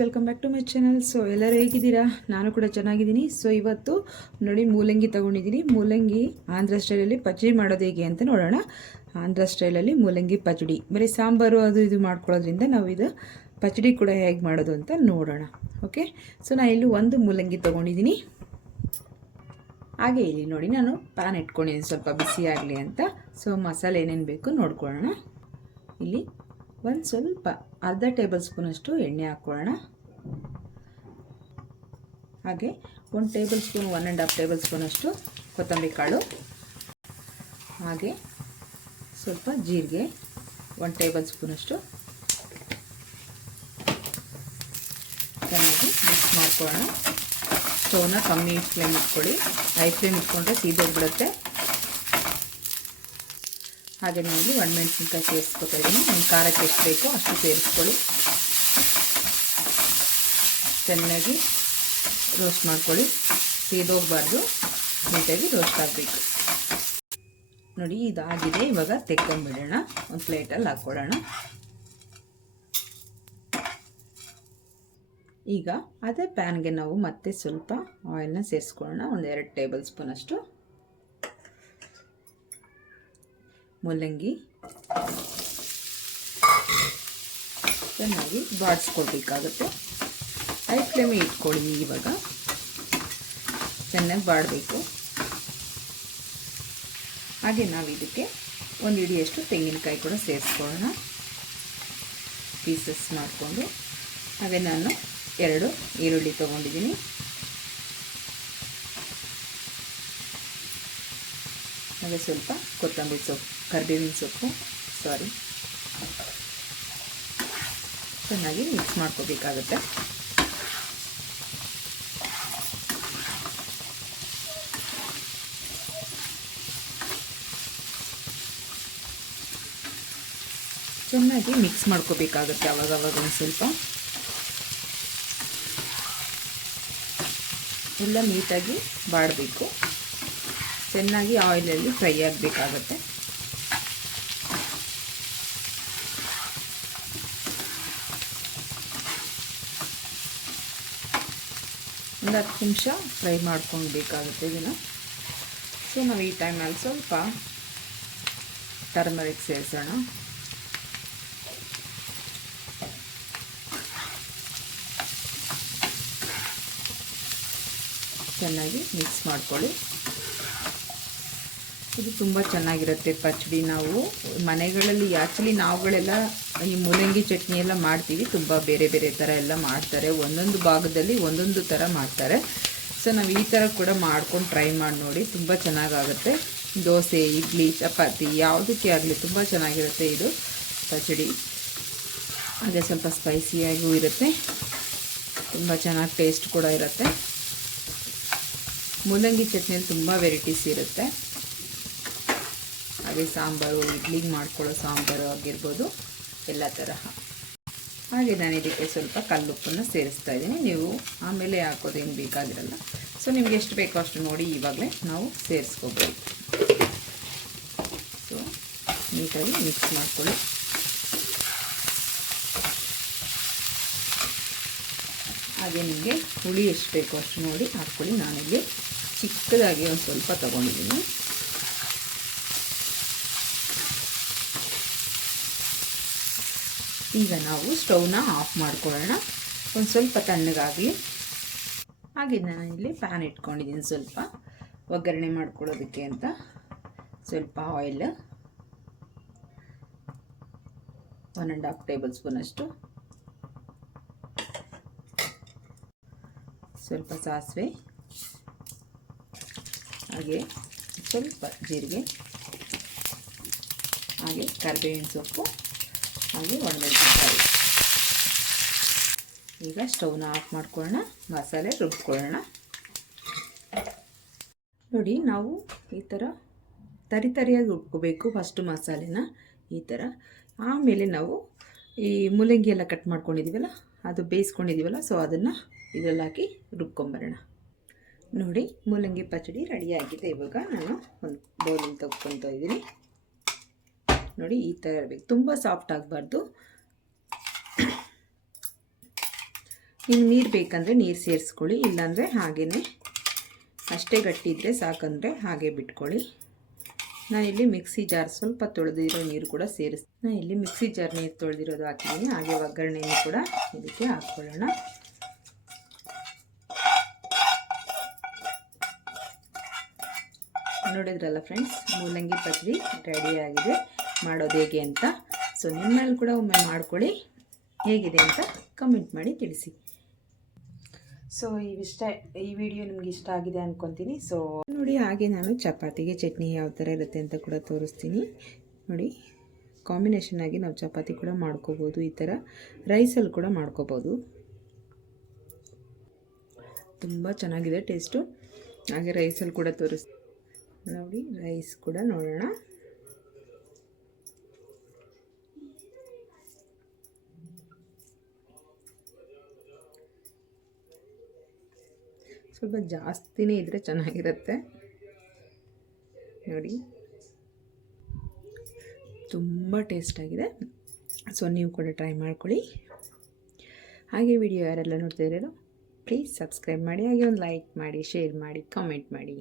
Welcome back to my channel so ಎಲ್ಲರೂ ಹೇಗಿದ್ದೀರಾ? ನಾನು ಕೂಡ ಚೆನ್ನಾಗಿದ್ದೀನಿ. ಸೊ ಇವತ್ತು ನೋಡಿ, ಮೂಲಂಗಿ ತೊಗೊಂಡಿದ್ದೀನಿ. ಮೂಲಂಗಿ ಆಂಧ್ರ ಸ್ಟೈಲಲ್ಲಿ ಪಚಡಿ ಮಾಡೋದು ಹೇಗೆ ಅಂತ ನೋಡೋಣ. ಆಂಧ್ರ ಸ್ಟೈಲಲ್ಲಿ ಮೂಲಂಗಿ ಪಚಡಿ. ಬರೀ ಸಾಂಬಾರು ಅದು ಇದು ಮಾಡ್ಕೊಳ್ಳೋದ್ರಿಂದ ನಾವು ಇದು ಪಚಡಿ ಕೂಡ ಹೇಗೆ ಮಾಡೋದು ಅಂತ ನೋಡೋಣ. ಓಕೆ ಸೊ ನಾನು ಇಲ್ಲಿ ಒಂದು ಮೂಲಂಗಿ ತೊಗೊಂಡಿದ್ದೀನಿ. ಹಾಗೆ ಇಲ್ಲಿ ನೋಡಿ, ನಾನು ಪ್ಯಾನ್ ಇಟ್ಕೊಂಡಿದ್ದೀನಿ. ಸ್ವಲ್ಪ ಬಿಸಿಯಾಗಲಿ ಅಂತ. ಸೊ ಮಸಾಲೆ ಏನೇನು ಬೇಕು ನೋಡ್ಕೊಳ್ಳೋಣ. ಇಲ್ಲಿ ಒಂದು ಸ್ವಲ್ಪ ಅರ್ಧ ಟೇಬಲ್ ಸ್ಪೂನಷ್ಟು ಎಣ್ಣೆ ಹಾಕ್ಕೊಳ್ಳೋಣ. ಹಾಗೆ ಒಂದು tablespoon, one and half table ಸ್ಪೂನಷ್ಟು ಕೊತ್ತಂಬರಿ ಕಾಳು. ಹಾಗೆ ಸ್ವಲ್ಪ ಜೀರಿಗೆ, ಒಂದು ಟೇಬಲ್ ಸ್ಪೂನಷ್ಟು ಚೆನ್ನಾಗಿ ಮಿಕ್ಸ್ ಮಾಡ್ಕೊಳ್ಳೋಣ. ಸ್ಟವ್ನ ಕಮ್ಮಿ ಫ್ಲೇಮ್ ಇಟ್ಕೊಳ್ಳಿ. ಹೈ ಫ್ಲೇಮ್ ಇಟ್ಕೊಂಡ್ರೆ ಸೀದೋಗ್ಬಿಡುತ್ತೆ. ಹಾಗೆ ನೋಡಿ ಒಣ ಮೆಣಸಿನ್ಕಾಯಿ ಸೇರಿಸ್ಕೊತಾ ಇದ್ದೀನಿ ನಿಮ್ಮ ಖಾರಕ್ಕೆ ಎಷ್ಟು ಬೇಕೋ ಅಷ್ಟು ಸೇರಿಸ್ಕೊಳ್ಳಿ. ಚೆನ್ನಾಗಿ ರೋಸ್ಟ್ ಮಾಡ್ಕೊಳ್ಳಿ. ಸೀದೋಗಬಾರ್ದು, ನೀಟಾಗಿ ರೋಸ್ಟ್ ಆಗಬೇಕು. ನೋಡಿ, ಇದಾಗಿದೆ. ಇವಾಗ ತೆಕ್ಕೊಂಬಿಡೋಣ. ಒಂದು ಪ್ಲೇಟಲ್ಲಿ ಹಾಕ್ಕೊಳ್ಳೋಣ. ಈಗ ಅದೇ ಪ್ಯಾನ್ಗೆ ನಾವು ಮತ್ತೆ ಸ್ವಲ್ಪ ಆಯಿಲ್ನ ಸೇರಿಸ್ಕೊಳ್ಳೋಣ. ಒಂದು ಎರಡು ಟೇಬಲ್ ಸ್ಪೂನಷ್ಟು ಮೂಲಂಗಿ ಚೆನ್ನಾಗಿ ಬಾಡಿಸ್ಕೊಳ್ಬೇಕಾಗುತ್ತೆ ಹೈ ಫ್ಲೇಮೆ ಇಟ್ಕೊಳ್ಳಿ ಇವಾಗ. ಚೆನ್ನಾಗಿ ಬಾಡಬೇಕು. ಹಾಗೆ ನಾವು ಇದಕ್ಕೆ ಒಂದು ಇಡಿಯಷ್ಟು ತೆಂಗಿನಕಾಯಿ ಕೂಡ ಸೇರಿಸ್ಕೊಳ್ಳೋಣ. ಪೀಸಸ್ ಮಾಡಿಕೊಂಡು. ಹಾಗೆ ನಾನು ಎರಡು ಈರುಳ್ಳಿ ತೊಗೊಂಡಿದ್ದೀನಿ. ಹಾಗೆ ಸ್ವಲ್ಪ ಕೊತ್ತಂಬರಿ ಸೊಪ್ಪು, ಕರಿಬೇವಿನ ಸೊಪ್ಪು ಸಾರಿ ಚೆನ್ನಾಗಿ ಮಿಕ್ಸ್ ಮಾಡ್ಕೋಬೇಕಾಗುತ್ತೆ. ಚೆನ್ನಾಗಿ ಮಿಕ್ಸ್ ಮಾಡ್ಕೋಬೇಕಾಗುತ್ತೆ ಅವಾಗ ಅವಾಗ ಒಂದು ಸ್ವಲ್ಪ. ಎಲ್ಲ ನೀಟಾಗಿ ಬಾಡಬೇಕು. ಚೆನ್ನಾಗಿ ಆಯಿಲಲ್ಲಿ ಫ್ರೈ ಆಗಬೇಕಾಗತ್ತೆ. ಒಂದು ಹತ್ತು ನಿಮಿಷ ಫ್ರೈ ಮಾಡ್ಕೊಳ್ಬೇಕಾಗುತ್ತೆ ಇದನ್ನು. ಸೊ, ನಾವು ಈ ಟೈಮಲ್ಲಿ ಸ್ವಲ್ಪ ಟರ್ಮರಿಕ್ ಸೇರಿಸೋಣ. ಚೆನ್ನಾಗಿ ಮಿಕ್ಸ್ ಮಾಡ್ಕೊಳ್ಳಿ. ಇದು ತುಂಬ ಚೆನ್ನಾಗಿರುತ್ತೆ. ಪಚ್ಚಡಿ ನಾವು ಮನೆಗಳಲ್ಲಿ ಆ್ಯಕ್ಚುಲಿ ನಾವುಗಳೆಲ್ಲ ಈ ಮೂಲಂಗಿ ಚಟ್ನಿ ಎಲ್ಲ ಮಾಡ್ತೀವಿ. ತುಂಬ ಬೇರೆ ಬೇರೆ ಥರ ಎಲ್ಲ ಮಾಡ್ತಾರೆ. ಒಂದೊಂದು ಭಾಗದಲ್ಲಿ ಒಂದೊಂದು ಥರ ಮಾಡ್ತಾರೆ. ಸೊ ನಾವು ಈ ಥರ ಕೂಡ ಮಾಡ್ಕೊಂಡು ಟ್ರೈ ಮಾಡಿ ನೋಡಿ ತುಂಬ ಚೆನ್ನಾಗಾಗುತ್ತೆ. ದೋಸೆ, ಇಡ್ಲಿ, ಚಪಾತಿ ಯಾವುದಕ್ಕೆ ಆಗಲಿ ತುಂಬ ಚೆನ್ನಾಗಿರುತ್ತೆ ಇದು ಪಚಡಿ ಅದೇ ಸ್ವಲ್ಪ ಸ್ಪೈಸಿಯಾಗೂ ಇರುತ್ತೆ. ತುಂಬ ಚೆನ್ನಾಗಿ ಟೇಸ್ಟ್ ಕೂಡ ಇರುತ್ತೆ. ಮೂಲಂಗಿ ಚಟ್ನಿಯಲ್ಲಿ ತುಂಬ ವೆರೈಟೀಸ್ ಇರುತ್ತೆ. ಹಾಗೆ ಸಾಂಬಾರು ಇಡ್ಲಿಗೆ ಮಾಡ್ಕೊಳ್ಳೋ ಸಾಂಬಾರು ಆಗಿರ್ಬೋದು, ಎಲ್ಲ ತರಹ. ಹಾಗೆ ನಾನು ಇದಕ್ಕೆ ಸ್ವಲ್ಪ ಕಲ್ಲುಪ್ಪನ್ನು ಸೇರಿಸ್ತಾ ಇದ್ದೀನಿ. ನೀವು ಆಮೇಲೆ ಹಾಕೋದೇನು ಬೇಕಾಗಿರಲ್ಲ. ಸೊ ನಿಮ್ಗೆ ಎಷ್ಟು ಬೇಕೋ ಅಷ್ಟು ನೋಡಿ ಇವಾಗಲೇ ನಾವು ಸೇರಿಸ್ಕೋಬೋದು. ಸೊ ನೀಟಾಗಿ ಮಿಕ್ಸ್ ಮಾಡ್ಕೊಳ್ಳಿ. ಹಾಗೆ ನಿಮಗೆ ಹುಳಿ ಎಷ್ಟು ಬೇಕೋ ಅಷ್ಟು ನೋಡಿ ಹಾಕ್ಕೊಳ್ಳಿ. ನಾನಿಲ್ಲಿ ಚಿಕ್ಕದಾಗಿ ಒಂದು ಸ್ವಲ್ಪ ತೊಗೊಂಡಿದ್ದೀನಿ. ಈಗ ನಾವು ಸ್ಟೌವ್ನ ಆಫ್ ಮಾಡ್ಕೊಳ್ಳೋಣ. ಒಂದು ಸ್ವಲ್ಪ ತಣ್ಣಗಾಗಿ. ಹಾಗೆ ನಾನು ಇಲ್ಲಿ ಪ್ಯಾನ್ ಇಟ್ಕೊಂಡಿದ್ದೀನಿ ಸ್ವಲ್ಪ. ಒಗ್ಗರಣೆ ಮಾಡ್ಕೊಳ್ಳೋದಕ್ಕೆ ಅಂತ. ಸ್ವಲ್ಪ oil. One and half table ಸ್ಪೂನಷ್ಟು ಸ್ವಲ್ಪ ಸಾಸಿವೆ. ಹಾಗೆ ಸ್ವಲ್ಪ ಜೀರಿಗೆ. ಹಾಗೆ ಕರಿಬೇವಿನ ಸೊಪ್ಪು. ಹಾಗೆ ಒಣಮೆಣಸಿನ್ಕಾಯಿ. ಈಗ ಸ್ಟವ್ನ ಆಫ್ ಮಾಡ್ಕೊಳ್ಳೋಣ, ಮಸಾಲೆ ರುಬ್ಕೊಳ್ಳೋಣ. ನೋಡಿ, ನಾವು ಈ ಥರ ತರಿ ತರಿಯಾಗಿ ರುಬ್ಕೋಬೇಕು ಫಸ್ಟು ಮಸಾಲೆನ. ಈ ಥರ. ಆಮೇಲೆ ನಾವು ಈ ಮೂಲಂಗಿ ಎಲ್ಲ ಕಟ್ ಮಾಡ್ಕೊಂಡಿದ್ದೀವಲ್ಲ ಅದು ಬೇಯಿಸ್ಕೊಂಡಿದ್ದೀವಲ್ಲ ಸೊ ಅದನ್ನು ಇದರಲ್ಲಿ ಹಾಕಿ ರುಬ್ಕೊಂಬರೋಣ. ನೋಡಿ, ಮೂಲಂಗಿ ಪಚಡಿ ರೆಡಿಯಾಗಿದೆ ಇವಾಗ ನಾನು ಒಂದು ಬೌಲಿಂಗ್ ತೆಗ್ಕೊತಾ ಇದ್ದೀನಿ. ನೋಡಿ ಈ ಥರ ಇರಬೇಕು. ತುಂಬ ಸಾಫ್ಟ್ ಆಗಬಾರ್ದು. ನಿಮ್ಗೆ ನೀರು ಬೇಕಂದರೆ ನೀರು ಸೇರಿಸ್ಕೊಳ್ಳಿ, ಇಲ್ಲಾಂದರೆ ಹಾಗೆಯೇ ಅಷ್ಟೇ ಗಟ್ಟಿ ಇದ್ದರೆ ಸಾಕಂದರೆ ಹಾಗೆ ಬಿಟ್ಕೊಳ್ಳಿ. ನಾನಿಲ್ಲಿ ಮಿಕ್ಸಿ ಜಾರ್ ಸ್ವಲ್ಪ ತೊಳೆದಿರೋ ನೀರು ಕೂಡ ಸೇರಿಸ್ ನಾನು ಇಲ್ಲಿ ಮಿಕ್ಸಿ ಜಾರ್ ನೀರು ತೊಳೆದಿರೋದು ಹಾಕಿದ್ದೀನಿ. ಹಾಗೆ ಒಗ್ಗರಣೆಯನ್ನು ಕೂಡ ಇದಕ್ಕೆ ಹಾಕ್ಕೊಳ್ಳೋಣ. ನೋಡಿದ್ರಲ್ಲ ಫ್ರೆಂಡ್ಸ್, ಮೂಲಂಗಿ ಪತ್ರಿ ರೆಡಿಯಾಗಿದೆ ಮಾಡೋದು ಹೇಗೆ ಅಂತ. ಸೊ ನಿಮ್ಮಲ್ಲಿ ಕೂಡ ಒಮ್ಮೆ ಮಾಡ್ಕೊಳ್ಳಿ. ಹೇಗಿದೆ ಅಂತ ಕಮೆಂಟ್ ಮಾಡಿ ತಿಳಿಸಿ. ಸೊ ಇವಿಷ್ಟ ಈ ವಿಡಿಯೋ ನಿಮ್ಗೆ ಇಷ್ಟ ಆಗಿದೆ ಅಂದ್ಕೊತೀನಿ ಸೊ ನೋಡಿ ಹಾಗೆ ನಾನು ಚಪಾತಿಗೆ ಚಟ್ನಿ ಯಾವ ಥರ ಇರುತ್ತೆ ಅಂತ ಕೂಡ ತೋರಿಸ್ತೀನಿ. ನೋಡಿ ಕಾಂಬಿನೇಷನ್ ಆಗಿ ನಾವು ಚಪಾತಿ ಕೂಡ ಮಾಡ್ಕೋಬೋದು ಈ ಥರ ರೈಸಲ್ಲಿ ಕೂಡ ಮಾಡ್ಕೋಬೋದು. ತುಂಬ ಚೆನ್ನಾಗಿದೆ ಟೇಸ್ಟು ಹಾಗೆ ರೈಸಲ್ಲಿ ಕೂಡ ತೋರಿಸ್ ನೋಡಿ ರೈಸ್ ಕೂಡ ನೋಡೋಣ. ಸ್ವಲ್ಪ ಜಾಸ್ತಿನೇ ಇದ್ದರೆ ಚೆನ್ನಾಗಿರುತ್ತೆ. ನೋಡಿ. ತುಂಬ ಟೇಸ್ಟಾಗಿದೆ ಸೊ ನೀವು ಕೂಡ ಟ್ರೈ ಮಾಡ್ಕೊಳ್ಳಿ. ಹಾಗೆ ವಿಡಿಯೋ ಯಾರೆಲ್ಲ ನೋಡ್ತಾ ಇರೋರು ಪ್ಲೀಸ್ ಸಬ್ಸ್ಕ್ರೈಬ್ ಮಾಡಿ, ಹಾಗೆ ಒಂದು ಲೈಕ್ ಮಾಡಿ ಶೇರ್ ಮಾಡಿ ಕಾಮೆಂಟ್ ಮಾಡಿ.